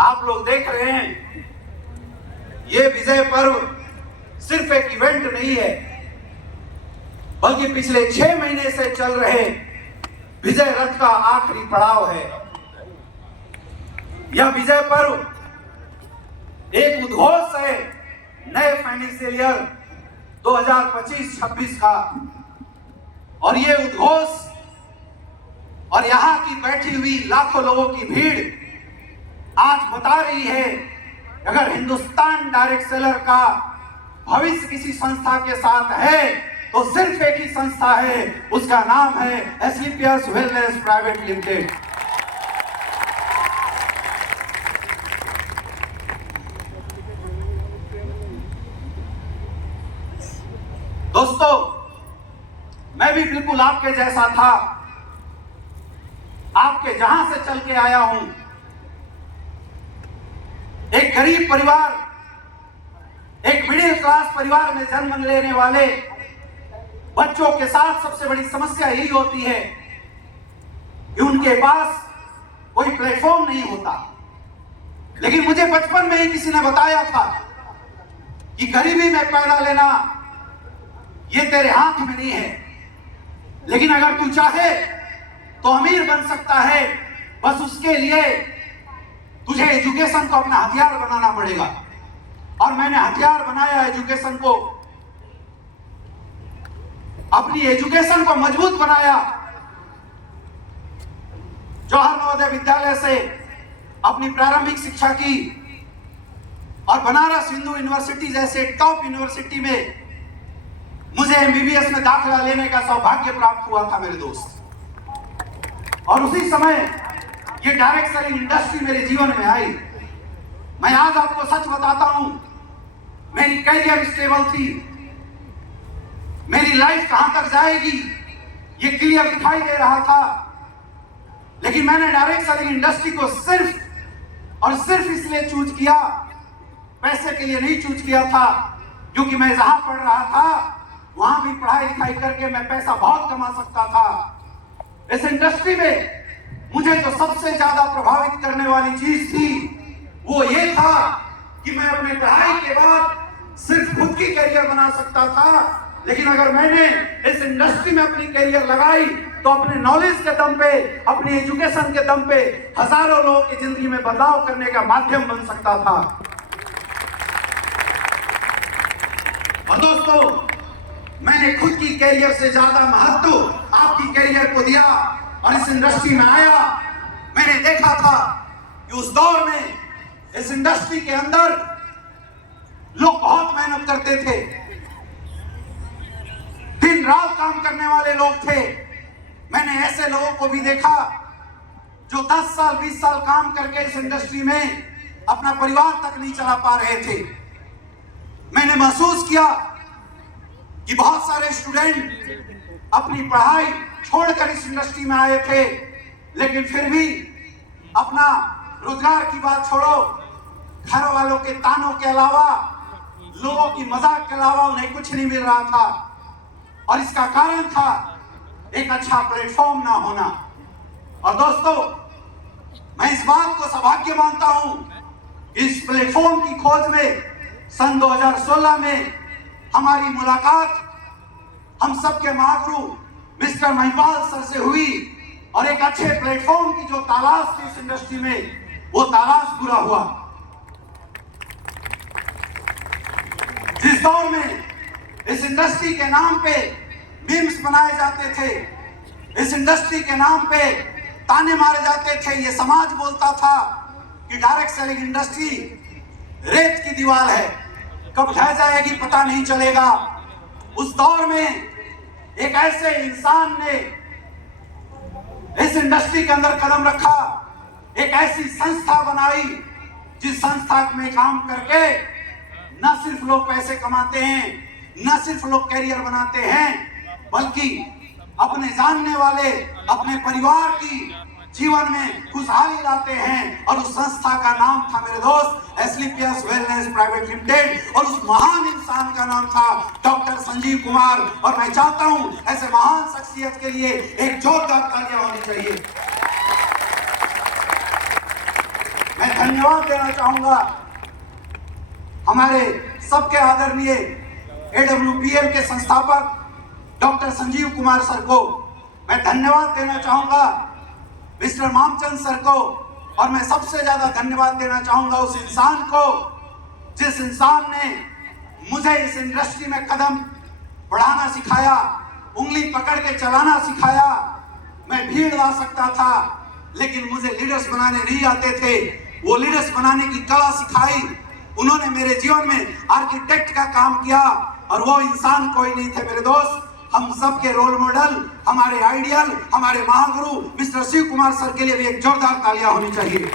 आप लोग देख रहे हैं, ये विजय पर्व सिर्फ एक इवेंट नहीं है, बल्कि पिछले 6 महीने से चल रहे विजय रथ का आखिरी पड़ाव है। यह विजय पर्व एक उद्घोष है नए फाइनेंशियल ईयर 2025-26 का, और ये उद्घोष और यहाँ की बैठी हुई लाखों लोगों की भीड़ आज बता रही है, अगर हिंदुस्तान डायरेक्ट सेलर का भविष्य किसी संस्था के साथ है तो सिर्फ एक ही संस्था है, उसका नाम है एस्क्लेपियस वेलनेस प्राइवेट लिमिटेड। दोस्तों, मैं भी बिल्कुल आपके जैसा था, आपके जहां से चल के आया हूं। एक गरीब परिवार, एक मिडिल क्लास परिवार में जन्म लेने वाले बच्चों के साथ सबसे बड़ी समस्या यही होती है कि उनके पास कोई प्लेटफॉर्म नहीं होता। लेकिन मुझे बचपन में ही किसी ने बताया था कि गरीबी में पैदा लेना ये तेरे हाथ में नहीं है, लेकिन अगर तू चाहे तो अमीर बन सकता है। बस उसके लिए तुझे एजुकेशन को अपना हथियार बनाना पड़ेगा। और मैंने हथियार बनाया एजुकेशन को, अपनी एजुकेशन को मजबूत बनाया। जवाहर नवोदय विद्यालय से अपनी प्रारंभिक शिक्षा की और बनारस हिंदू यूनिवर्सिटी जैसे टॉप यूनिवर्सिटी में मुझे एमबीबीएस में दाखिला लेने का सौभाग्य प्राप्त हुआ था मेरे दोस्त। और उसी समय ये डायरेक्ट सेलिंग इंडस्ट्री मेरे जीवन में आई। मैं आज आपको सच बताता हूं, मेरी कैरियर स्टेबल थी, मेरी लाइफ कहां तक जाएगी ये क्लियर दिखाई दे रहा था। लेकिन मैंने डायरेक्ट सेलिंग इंडस्ट्री को सिर्फ और सिर्फ इसलिए चूज किया, पैसे के लिए नहीं चूज किया था, क्योंकि मैं जहां पढ़ रहा था वहां भी पढ़ाई लिखाई करके मैं पैसा बहुत कमा सकता था। इस इंडस्ट्री में मुझे जो सबसे ज्यादा प्रभावित करने वाली चीज थी वो ये था कि मैं अपने पढ़ाई के बाद सिर्फ खुद की कैरियर बना सकता था। लेकिन अगर मैंने इस इंडस्ट्री में अपनी कैरियर लगाई तो अपने नॉलेज के दम पे, अपनी एजुकेशन के दम पे हजारों लोगों की जिंदगी में बदलाव करने का माध्यम बन सकता था। और दोस्तों, मैंने खुद की कैरियर से ज्यादा महत्व आपकी कैरियर को दिया और इस इंडस्ट्री में आया। मैंने देखा था कि उस दौर में इस इंडस्ट्री के अंदर लोग बहुत मेहनत करते थे, दिन रात काम करने वाले लोग थे। मैंने ऐसे लोगों को भी देखा जो 10 साल 20 साल काम करके इस इंडस्ट्री में अपना परिवार तक नहीं चला पा रहे थे। मैंने महसूस किया कि बहुत सारे स्टूडेंट अपनी पढ़ाई छोड़कर इस इंडस्ट्री में आए थे, लेकिन फिर भी अपना रोजगार की बात छोड़ो, घर वालों के तानों के अलावा, लोगों की मजाक के अलावा उन्हें कुछ नहीं मिल रहा था। और इसका कारण था एक अच्छा प्लेटफॉर्म ना होना। और दोस्तों, मैं इस बात को सौभाग्य मानता हूं, इस प्लेटफॉर्म की खोज में सन 2016 में हमारी मुलाकात हम सबके महागुरु मिस्टर महिपाल सर से हुई और एक अच्छे प्लेटफॉर्म की जो तलाश थी इस इंडस्ट्री में, वो तलाश पूरा हुआ। जिस दौर में इस इंडस्ट्री के नाम पे मीम्स बनाए जाते थे, इस इंडस्ट्री के नाम पे ताने मारे जाते थे, ये समाज बोलता था कि डायरेक्ट सेलिंग इंडस्ट्री रेत की दीवार है, कब ढह जाएगी पता नहीं चलेगा। उस दौर में एक ऐसे इंसान ने इस इंडस्ट्री के अंदर कदम रखा, एक ऐसी संस्था बनाई जिस संस्था में काम करके न सिर्फ लोग पैसे कमाते हैं, न सिर्फ लोग कैरियर बनाते हैं, बल्कि अपने जानने वाले, अपने परिवार की जीवन में खुशहाली लाते हैं। और उस संस्था का नाम था मेरे दोस्त एस्क्लेपियस वेलनेस प्राइवेट लिमिटेड, और उस महान इंसान का नाम था डॉक्टर संजीव कुमार। और मैं चाहता हूं ऐसे महान शख्सियत के लिए एक जोरदार तालियां होनी चाहिए। मैं धन्यवाद देना चाहूंगा हमारे सबके आदरणीय AWPL के संस्थापक डॉक्टर संजीव कुमार सर को। मैं धन्यवाद देना चाहूंगा मिस्टर मामचंद सर को, और मैं सबसे ज्यादा धन्यवाद देना चाहूंगा उस इंसान को जिस इंसान ने मुझे इस इंडस्ट्री में कदम बढ़ाना सिखाया, उंगली पकड़ के चलाना सिखाया। मैं भीड़ ला सकता था लेकिन मुझे लीडर्स बनाने नहीं आते थे। वो लीडर्स बनाने की कला सिखाई। उन्होंने मेरे जीवन में आर्किटेक्ट का काम किया, और वो इंसान कोई नहीं थे मेरे दोस्त। हम सबके रोल मॉडल, हमारे आइडियल, हमारे महागुरु मिस्टर शिव कुमार सर के लिए भी एक जोरदार तालियां होनी चाहिए।